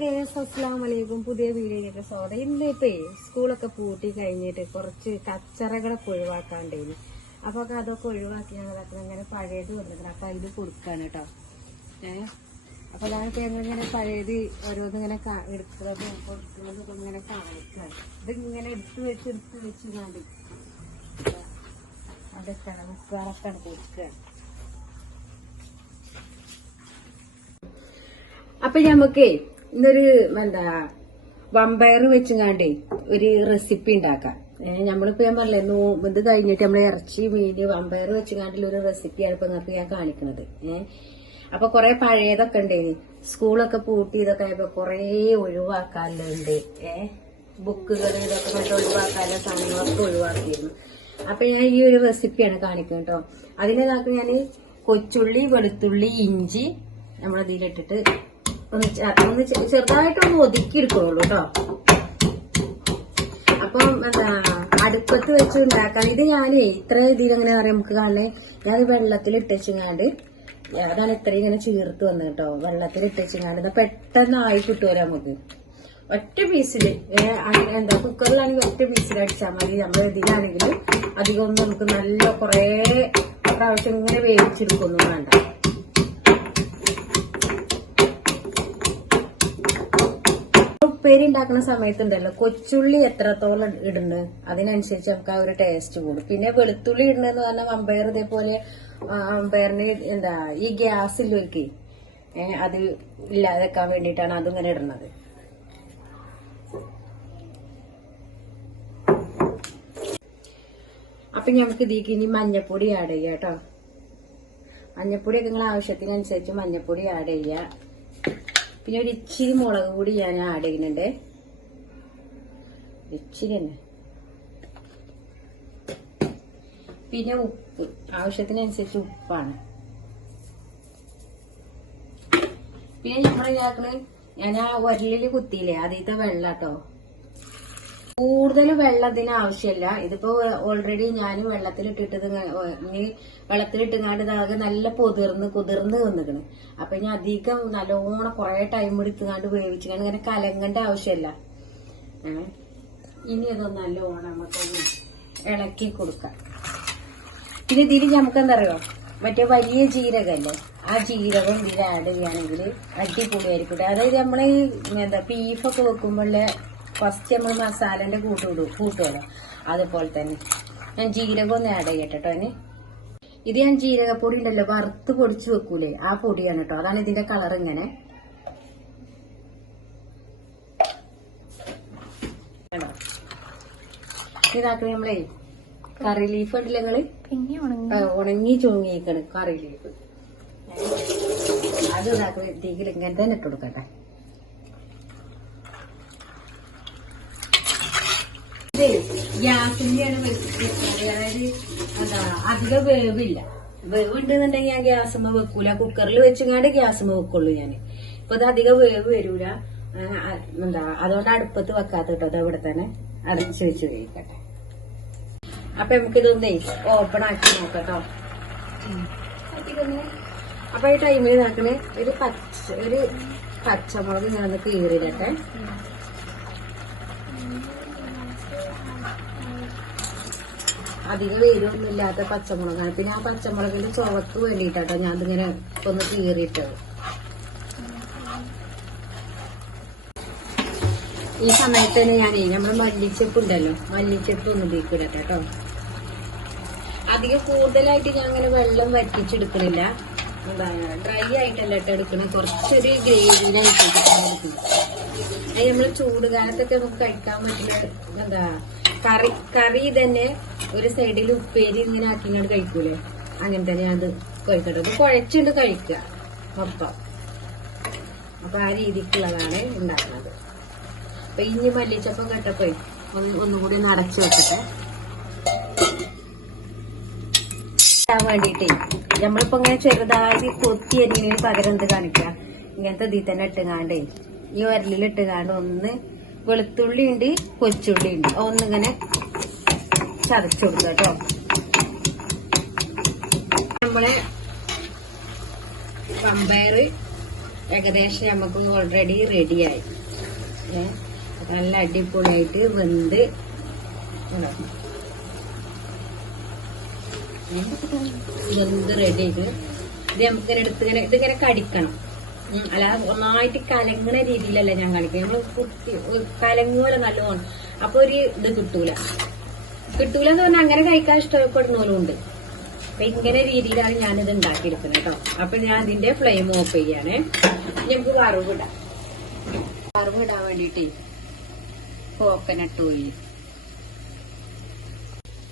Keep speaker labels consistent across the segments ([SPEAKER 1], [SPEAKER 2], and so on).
[SPEAKER 1] Guys അസ്സാം വലൈക്കും പുതിയ വീഡിയോയിലേക്ക് സ്വാഗതം. ഇന്നിപ്പേ സ്കൂളൊക്കെ പൂട്ടി കഴിഞ്ഞിട്ട് കുറച്ച് കച്ചറകളൊക്കെ ഒഴിവാക്കാണ്ടേന്. അപ്പൊ അതൊക്കെ ഒഴിവാക്കി ഞങ്ങളൊക്കെ ഇങ്ങനെ പഴയത് വന്നിട്ടുണ്ട് അപ്പൊ അതിൽ കൊടുക്കാണ് കേട്ടോ ഏഹ് അപ്പൊ ഞാനിപ്പോ ഞങ്ങളിങ്ങനെ പഴയത് ഓരോന്ന് ഇങ്ങനെ കാ- എടുക്കുന്നതും കൊടുക്കുന്നതും ഇങ്ങനെ കാണിക്കാണ്. ഇത് ഇങ്ങനെ എടുത്ത് വെച്ച് എടുത്ത് വെച്ച് കാണ്ടി. അതൊക്കെയാണ് മുക്കാറൊക്കെയാണ് കൊടുക്കുകയാണ് അപ്പൊ ഞമ്മക്കേ ഇന്നൊരു എന്താ വമ്പയർ വെച്ചുങ്ങാണ്ടേ ഒരു റെസിപ്പി ഉണ്ടാക്കാം നമ്മളിപ്പോ ഞാൻ പറഞ്ഞില്ലേ നോ ഇത് കഴിഞ്ഞിട്ട് നമ്മൾ ഇറച്ചി മീന് വമ്പയർ വെച്ചുങ്ങാണ്ടുള്ള ഒരു റെസിപ്പിയാണ് ഇപ്പൊ നിങ്ങൾക്ക് ഞാൻ കാണിക്കുന്നത് ഏഹ് അപ്പൊ കൊറേ പഴയതൊക്കെ ഉണ്ടേനി സ്കൂളൊക്കെ പൂട്ടി ഇതൊക്കെ ആയപ്പോ കൊറേ ഒഴിവാക്കാനുണ്ട്. ഏഹ് ബുക്കുകൾ ഇതൊക്കെ മറ്റേ ഒഴിവാക്കാനുള്ള സാധനങ്ങളൊക്കെ ഒഴിവാക്കിയിരുന്നു. അപ്പൊ ഞാൻ ഈ ഒരു റെസിപ്പിയാണ് കാണിക്കുന്നത് കേട്ടോ അതിനേതാക്കും ഞാൻ കൊച്ചുള്ളി വെളുത്തുള്ളി ഇഞ്ചി നമ്മളിതിലിട്ടിട്ട് ഒന്ന് ഒന്ന് ചെറുതായിട്ടൊന്ന് ഒതുക്കി എടുക്കുള്ളൂ കേട്ടോ അപ്പം എന്താ അടുപ്പത്ത് വെച്ച് ഉണ്ടാക്കാൻ ഇത് ഞാനേ ഇത്ര ഇതിൽ എങ്ങനെ പറയാം നമുക്ക് കാണണേ. ഞാൻ വെള്ളത്തിൽ ഇട്ടുവെച്ചങ്ങാണ്ട് അതാണ് ഇത്ര ഇങ്ങനെ ചീർത്ത് വന്നത് കേട്ടോ വെള്ളത്തിൽ ഇട്ടുവെച്ചങ്ങാണ്ട് ഇത് പെട്ടെന്ന് ആയി കിട്ടുമല്ലോ നമുക്ക്. ഒറ്റ പീസിൽ എന്താ കുക്കറിലാണെങ്കിൽ ഒറ്റ പീസിൽ അടിച്ചാൽ മതി. നമ്മൾ ഇതിലാണെങ്കിൽ അധികം ഒന്നും നമുക്ക് നല്ല കുറേ പ്രാവശ്യം ഇങ്ങനെ വേവിച്ചെടുക്കൊന്നും വേണ്ട. ഉപ്പേരി ഉണ്ടാക്കുന്ന സമയത്തുണ്ടല്ലോ കൊച്ചുള്ളി എത്രത്തോളം ഇടുന്നത് അതിനനുസരിച്ച് നമുക്ക് ആ ഒരു ടേസ്റ്റ് കൂടും. പിന്നെ വെളുത്തുള്ളി ഇടുന്നതെന്ന് പറഞ്ഞാൽ അമ്പയർ ഇതേപോലെ അമ്പയറിന് എന്താ ഈ ഗ്യാസ് ഇല്ലൊരുക്കി അത് ഇല്ലാതെക്കാൻ വേണ്ടിയിട്ടാണ് അതിങ്ങനെ ഇടുന്നത്. അപ്പൊ നമുക്ക് ഇതിക്ക് ഇനി മഞ്ഞപ്പൊടി ആഡ് ചെയ്യാം കേട്ടോ. മഞ്ഞപ്പൊടിയൊക്കെ നിങ്ങൾ ആവശ്യത്തിനനുസരിച്ച് മഞ്ഞപ്പൊടി ആഡ് ചെയ്യുക പിന്നെ ഒരു ഇച്ചിരി മുളക് കൂടി ഞാൻ ആഡ് ചെയ്യുന്നുണ്ട്. ഇച്ചിരി തന്നെ. പിന്നെ ഉപ്പ്. ആവശ്യത്തിനനുസരിച്ച് ഉപ്പാണ്. പിന്നെ നമ്മൾ ഇതാക്കണ ഞാൻ ആ ഉരലിൽ കുത്തിയില്ലേ? ആദ്യത്തെ വെള്ളം കേട്ടോ കൂടുതൽ വെള്ളം ഇതിന് ആവശ്യമില്ല. ഇതിപ്പോ ഓൾറെഡി ഞാൻ വെള്ളത്തിലിട്ടിട്ട് ഇനി വെള്ളത്തിലിട്ടുങ്ങാണ്ട് ഇതാകെ നല്ല പൊതിർന്ന് കുതിർന്ന് വന്നിക്കണ് അപ്പൊ ഇനി അധികം നല്ലോണം കുറെ ടൈം എടുത്തുങ്ങാണ്ട് വേവിച്ചുകൊണ്ട് ഇങ്ങനെ കലങ്ങേണ്ട ആവശ്യമില്ല. ഇനി അതൊന്ന് നല്ലോണം നമുക്ക് ഇളക്കി കൊടുക്കാം. പിന്നെ ഇതിൽ നമുക്ക് എന്താ മറ്റേ വലിയ ജീരകല്ലേ? ആ ജീരകം ഇതിൽ ആഡ് ചെയ്യുകയാണെങ്കിൽ അടിപൊളിയായിരിക്കും. അതായത് നമ്മളെ ഈ എന്താ ബീഫൊക്കെ വെക്കുമ്പോഴേ ഫസ്റ്റ് നമ്മൾ മസാലന്റെ കൂട്ടുവിടും കൂട്ടുമല്ലോ അതുപോലെ തന്നെ ഞാൻ ജീരകം ഒന്ന് ആഡ് ചെയ്യട്ടെ കേട്ടോ അതിന് ഇത് ഞാൻ ജീരകപ്പൊടി ഉണ്ടല്ലോ വറുത്ത് പൊടിച്ച് വെക്കൂലേ ആ പൊടിയാണ് കേട്ടോ അതാണ് ഇതിന്റെ കളർ ഇങ്ങനെ? ഇതാക്കണേ നമ്മളേ കറി ലീഫ് ഉണ്ടല്ലോ നിങ്ങൾ? ഉണങ്ങി. ചുങ്ങിയേക്കാണ് കറി ലീഫ് അത് ഇതാക്കി ഇതിൽ ഇങ്ങനെ തന്നെ ഇട്ട് കൊടുക്കട്ടെ. ഗ്യാസിന്റെയാണ് അതായത് എന്താ അധികം വേവില്ല. വേവ് ഉണ്ടെന്നുണ്ടെങ്കിൽ ഞാൻ ഗ്യാസുമ്മ വെക്കൂല. കുക്കറിൽ വെച്ചുങ്ങാണ്ട് ഗ്യാസുമ്മ വെക്കുള്ളൂ ഞാൻ ഇപ്പൊ ഇത് അധികം വേവ് വരൂല. എന്താ അതുകൊണ്ട് അടുപ്പത്ത് വെക്കാത്ത കേട്ടോ അത് ഇവിടെ തന്നെ അടച്ച് വെച്ച് കഴിക്കട്ടെ അപ്പൊ നമുക്കിതൊന്നേ ഓപ്പൺ ആക്കി നോക്കട്ടോ അപ്പൊ ഈ ടൈമിൽ നോക്കണേ ഒരു പച്ച ഒരു പച്ചമുളക് ഞാൻ കീറിയിട്ടെ അധികം വേരൊന്നും ഇല്ലാത്ത പച്ചമുളകാണ്. പിന്നെ ആ പച്ചമുളകിന്റെ ചുവക്ക് വേണ്ടിയിട്ടാട്ടോ ഞാൻ ഇതിങ്ങനെ ഒന്ന് കീറിയിട്ടത്. ഈ സമയത്ത് തന്നെ ഞാനേ നമ്മൾ മല്ലിച്ചപ്പ് ഉണ്ടല്ലോ മല്ലിച്ചപ്പ് ഒന്ന് ഉപയോഗിക്കില്ല കേട്ടോ അധികം കൂടുതലായിട്ട് ഞാൻ അങ്ങനെ വെള്ളം വറ്റിച്ചെടുക്കണില്ല ഡ്രൈ ആയിട്ടല്ല ഇട്ട് എടുക്കണം. കുറച്ചൊരു ഗ്രേവിനായിട്ട് അത് നമ്മൾ ചൂട് കാലത്തൊക്കെ നമുക്ക് കഴിക്കാൻ പറ്റുന്ന എന്താ കറി കറി തന്നെ ഒരു സൈഡിൽ ഉപ്പേരി ഇങ്ങനെ ആക്കിങ്ങാണ്ട് കഴിക്കൂലേ? അങ്ങനെ തന്നെ അത് കഴിക്കട്ടെ അത് കുഴച്ചിട്ട് കഴിക്കുക ഒപ്പം അപ്പൊ ആ രീതിക്കുള്ളതാണ് ഉണ്ടാക്കുന്നത് അപ്പൊ ഇനി മല്ലിച്ചപ്പം കെട്ടപ്പോയി ഒന്ന് ഒന്നുകൂടി ഒന്ന് അടച്ചു വെക്കട്ടെ. വേണ്ടിട്ടേ നമ്മളിപ്പോ ഇങ്ങനെ ചെറുതായി കൊത്തി അരിഞ്ഞതിന് പകരം എന്ത് കാണിക്കുക ഇങ്ങനത്തെ ഇതിൽ തന്നെ ഇട്ടുകാണ്ടേ ഈ ഉരലിൽ ഇട്ടുകാണ്ട് ഒന്ന് വെളുത്തുള്ളി ഉണ്ട് കൊച്ചുള്ളി ഉണ്ട്. ഒന്നിങ്ങനെ ചതച്ചു കൊടുക്കുക കേട്ടോ. നമ്മളെ വമ്പയർ ഏകദേശം നമുക്ക് ഓൾറെഡി റെഡിയായി നല്ല അടിപൊളിയായിട്ട് വെന്ത് ഉണ്ടോ? വെന്ത് റെഡി ആയിട്ട് ഇത് നമുക്ക് എടുത്തിങ്ങനെ ഇതിങ്ങനെ കടിക്കണം. അല്ല ഒന്നായിട്ട് കലങ്ങണ രീതിയിലല്ല ഞാൻ കളിക്കുക നമ്മൾ കുത്തി കലങ്ങുപോലെ നല്ലോണം അപ്പൊ ഒരു ഇത് കിട്ടൂല. കിട്ടൂല എന്ന് പറഞ്ഞാൽ അങ്ങനെ കഴിക്കാൻ ഇഷ്ടപ്പെടുന്നവരും ഉണ്ട്. അപ്പൊ ഇങ്ങനെ രീതിയിലാണ് ഞാനിത് ഉണ്ടാക്കിയിരിക്കുന്നത് കേട്ടോ. അപ്പൊ ഞാൻ ഇതിന്റെ ഫ്ലെയിം ഓഫ് ചെയ്യാണ്. ഞങ്ങൾക്ക് വറവിടാം വറവിടാൻ വേണ്ടിട്ടേ കോക്കനട്ട് ഓയിൽ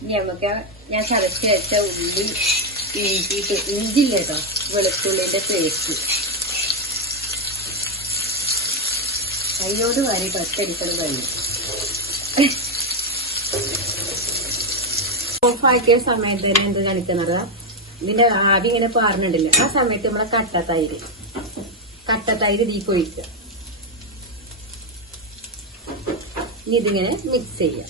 [SPEAKER 1] ഇനി നമുക്ക് ഞാൻ ചതച്ച് വെച്ച ഉള്ളി ഇഞ്ചി കേട്ടോ വെളുത്തുള്ളിന്റെ പേസ്റ്റ് കയ്യോട് വാരി പച്ചടിക്കൽ കഴിയും ഓഫാക്കിയ സമയത്ത് തന്നെ എന്ത് കാണിക്കുന്നത് ഇതിന്റെ ആവി ഇങ്ങനെ പാർന്നിട്ടില്ല? ആ സമയത്ത് നമ്മളെ കട്ടത്തൈര്. കട്ടത്തൈര് തീ ഒഴിക്കുക ഇനി ഇതിങ്ങനെ മിക്സ് ചെയ്യാം.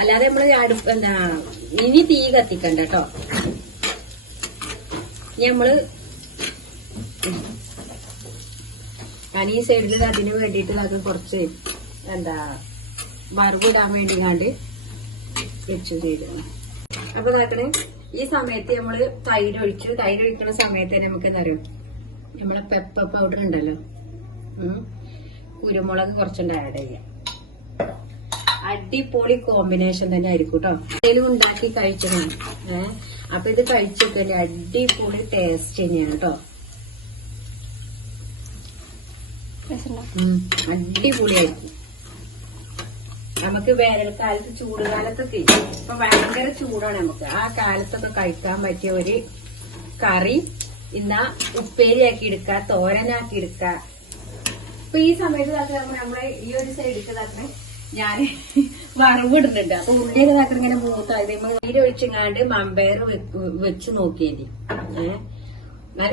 [SPEAKER 1] അല്ലാതെ നമ്മൾ അടുപ്പ് എന്താ ഇനി തീ കത്തിക്കണ്ട കേട്ടോ ഇനി നമ്മൾ ഞാൻ ഈ സൈഡിൽ അതിന് വേണ്ടിയിട്ട് അത് കുറച്ച് എന്താ വറവിടാൻ വേണ്ടി കണ്ട് വെച്ചു ചെയ്തു. അപ്പൊ ഇതാക്കണേ ഈ സമയത്ത് നമ്മൾ തൈര് ഒഴിച്ചു തൈര് ഒഴിക്കുന്ന സമയത്ത് നമുക്ക് എന്താ അറിയോ? നമ്മളെ പെപ്പർ പൗഡർ ഉണ്ടല്ലോ. കുരുമുളക് കുറച്ചുണ്ട് ആഡ് ചെയ്യാം. അടിപൊളി കോമ്പിനേഷൻ തന്നെ ആയിരിക്കും കേട്ടോ എന്തെങ്കിലും ഉണ്ടാക്കി കഴിച്ചതാണ് ഏഹ് അപ്പൊ ഇത് കഴിച്ചിട്ട് അടിപൊളി ടേസ്റ്റ് തന്നെയാണ് കേട്ടോ അടിപൊളിയായിരിക്കും. നമുക്ക് വേനൽക്കാലത്ത് ചൂടുകാലത്തൊക്കെ ഇപ്പൊ ഭയങ്കര ചൂടാണ് നമുക്ക്. ആ കാലത്തൊക്കെ കഴിക്കാൻ പറ്റിയ ഒരു കറി. ഇന്നാ ഉപ്പേരിയാക്കി എടുക്ക തോരനാക്കി എടുക്ക. ഇപ്പൊ ഈ സമയത്ത് നമ്മളെ ഈ ഒരു സൈഡിൽ ഇതാക്കണേ. ഞാൻ വറവിടുന്നുണ്ട്. അപ്പൊ ഉള്ളിയൊക്കെ ഇതാക്കണ ഇങ്ങനെ മൂത്ത നീര് ഒഴിച്ചെങ്ങാണ്ട് മമ്പയർ വെച്ച് നോക്കിയത്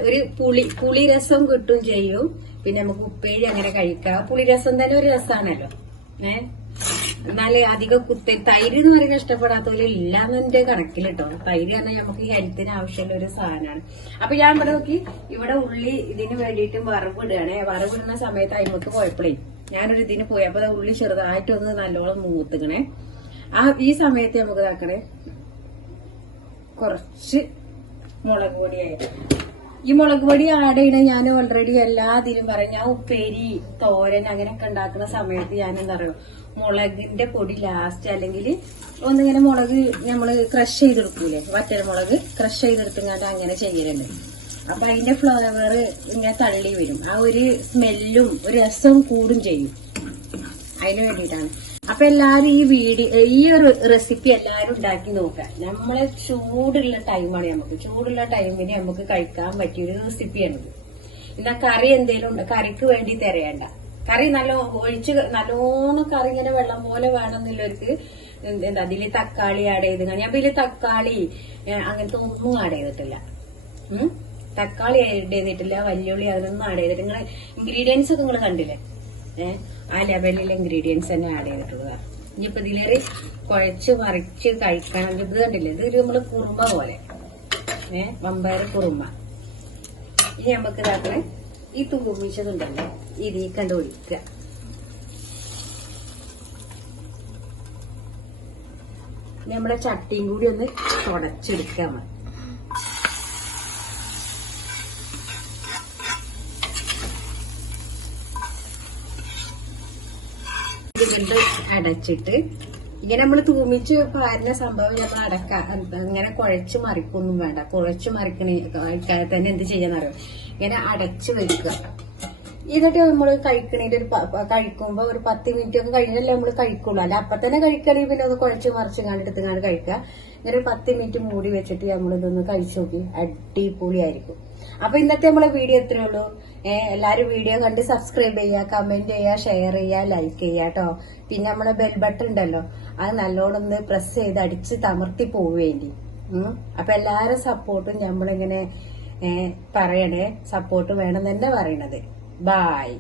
[SPEAKER 1] ഒരു പുളി പുളി രസം കിട്ടും ചെയ്യും. പിന്നെ നമുക്ക് ഉപ്പേരി അങ്ങനെ കഴിക്കാം. പുളി രസം തന്നെ ഒരു രസമാണല്ലോ ഏഹ് എന്നാൽ അധികം കുത്തി തൈര് എന്ന് പറയുന്നത് ഇഷ്ടപ്പെടാത്തവര് ഇല്ലാന്നെ കണക്കിൽ കേട്ടോ തൈര് പറഞ്ഞാൽ നമുക്ക് ഹെൽത്തിന് ആവശ്യമുള്ള ഒരു സാധനമാണ് അപ്പൊ ഞാൻ ഇവിടെ നോക്കി ഇവിടെ ഉള്ളി ഇതിന് വേണ്ടിയിട്ട് വറവിടുകയാണ് വറവിടുന്ന സമയത്ത് അയിമക്ക് പോയപ്പോഴേ ഞാനൊരു ഇതിന് പോയി. അപ്പൊ ഉള്ളി ചെറുതായിട്ട് ഒന്ന് നല്ലോണം മൂത്തുക്കണേ. ആ ഈ സമയത്ത് നമുക്ക് ഇതാക്കണേ കുറച്ച് മുളക് പൊടിയായി. ഈ മുളക് പൊടി ആഡ് ചെയ്യണ ഞാൻ ഓൾറെഡി എല്ലാ ഇതിലും പറയും. ഞാൻ ഉപ്പേരി തോരൻ അങ്ങനെയൊക്കെ ഉണ്ടാക്കുന്ന സമയത്ത് ഞാൻ എന്താ പറയുക മുളകിന്റെ പൊടി ലാസ്റ്റ് അല്ലെങ്കിൽ ഒന്നിങ്ങനെ മുളക് നമ്മൾ ക്രഷ് ചെയ്തെടുക്കൂലേ? വറ്റൽ മുളക് ക്രഷ് ചെയ്തെടുത്തുങ്ങാണ്ട് അങ്ങനെ ചെയ്യലുണ്ട്. അപ്പൊ അതിന്റെ ഫ്ലേവർ ഇങ്ങനെ തള്ളി വരും. ആ ഒരു സ്മെല്ലും ഒരു രസവും കൂടും ചെയ്യും. അതിന് വേണ്ടിയിട്ടാണ്. അപ്പൊ എല്ലാരും ഈ വീഡിയോ ഈ ഒരു റെസിപ്പി എല്ലാരും ഉണ്ടാക്കി നോക്കുക. നമ്മളെ ചൂടുള്ള ടൈമാണ് നമുക്ക്. ചൂടുള്ള ടൈമിന് നമുക്ക് കഴിക്കാൻ പറ്റിയൊരു റെസിപ്പിയാണ് എന്നാ കറി എന്തേലും ഉണ്ട്? കറിക്ക് വേണ്ടി തിരയണ്ട. കറി നല്ല ഒഴിച്ച് നല്ലോണം കറി ഇങ്ങനെ വെള്ളം പോലെ വേണമെന്നുള്ളവർക്ക് എന്താ അതിൽ തക്കാളി ആഡ് ചെയ്ത് ഞാൻ ഇതിൽ തക്കാളി അങ്ങനത്തെ ഒന്നും ആഡ് ചെയ്തിട്ടില്ല. ഉം? തക്കാളി ആഡ് ചെയ്തിട്ടില്ല വല്യുള്ളി അതിനൊന്നും ആഡ് ചെയ്തിട്ട് നിങ്ങൾ ഇൻഗ്രീഡിയൻസ് ഒക്കെ നിങ്ങൾ കണ്ടില്ലേ? ഏഹ് ആ ലെവലിലെ ഇൻഗ്രീഡിയൻസ് തന്നെ ആഡ് ചെയ്തിട്ടുള്ളതാ. ഇനിയിപ്പോ ഇതിലേറെ കുഴച്ച് മറിച്ച് കഴിക്കണം. ഇത് കണ്ടില്ലേ? ഇത് നമ്മൾ കുറുമ പോലെ. ഏഹ് വമ്പയർ കുറുമ. ഇനി നമുക്ക് ഇതാക്കണേ. ഈ തൂമിച്ചതുണ്ടല്ലോ ഇതിൽ കണ്ട് ഒഴിക്കുക. നമ്മുടെ ചട്ടിയും കൂടി ഒന്ന് തുടച്ചെടുക്കുക ഇതുകൊണ്ട് അടച്ചിട്ട് ഇങ്ങനെ നമ്മൾ തൂമിച്ച് പാരുന്ന സംഭവം നമ്മൾ അടക്ക. ഇങ്ങനെ കുഴച്ച് മറിക്കൊന്നും വേണ്ട. കുഴച്ച് മറിക്കണ തന്നെ എന്ത് ചെയ്യാന്നറിയോ? ഇങ്ങനെ അടച്ച് വെക്കുക. എന്നിട്ട് നമ്മൾ കഴിക്കണേന്റെ ഒരു പ- പ- കഴിക്കുമ്പോ ഒരു പത്ത് മിനിറ്റ് ഒക്കെ കഴിഞ്ഞല്ലേ നമ്മൾ കഴിക്കുള്ളൂ. അല്ല അപ്പൊ തന്നെ കഴിക്കണമെങ്കിൽ പിന്നെ ഒന്ന് കുഴച്ച് മറിച്ച് കണ്ടെടുത്ത് കാണി കഴിക്കുക. ഒരു പത്ത് മിനിറ്റ് മൂടി വെച്ചിട്ട് നമ്മളിതൊന്ന് കഴിച്ചു നോക്കി. അടിപൊളിയായിരിക്കും. അപ്പൊ ഇന്നത്തെ നമ്മളെ വീഡിയോ എത്രയേ ഉള്ളൂ. ഏഹ് എല്ലാരും വീഡിയോ കണ്ട് സബ്സ്ക്രൈബ് ചെയ്യുക കമന്റ് ചെയ്യുക ഷെയർ ചെയ്യുക ലൈക്ക് ചെയ്യുക കേട്ടോ പിന്നെ നമ്മളെ ബെൽ ബട്ടൺ ഉണ്ടല്ലോ അത് നല്ലോണം ഒന്ന് പ്രസ് ചെയ്ത് അടിച്ച് തമർത്തി പോവേണ്ടി. അപ്പൊ എല്ലാരും സപ്പോർട്ടും നമ്മളിങ്ങനെ പറയണേ. സപ്പോർട്ട് വേണം തന്നെ പറയണത്. ബായ്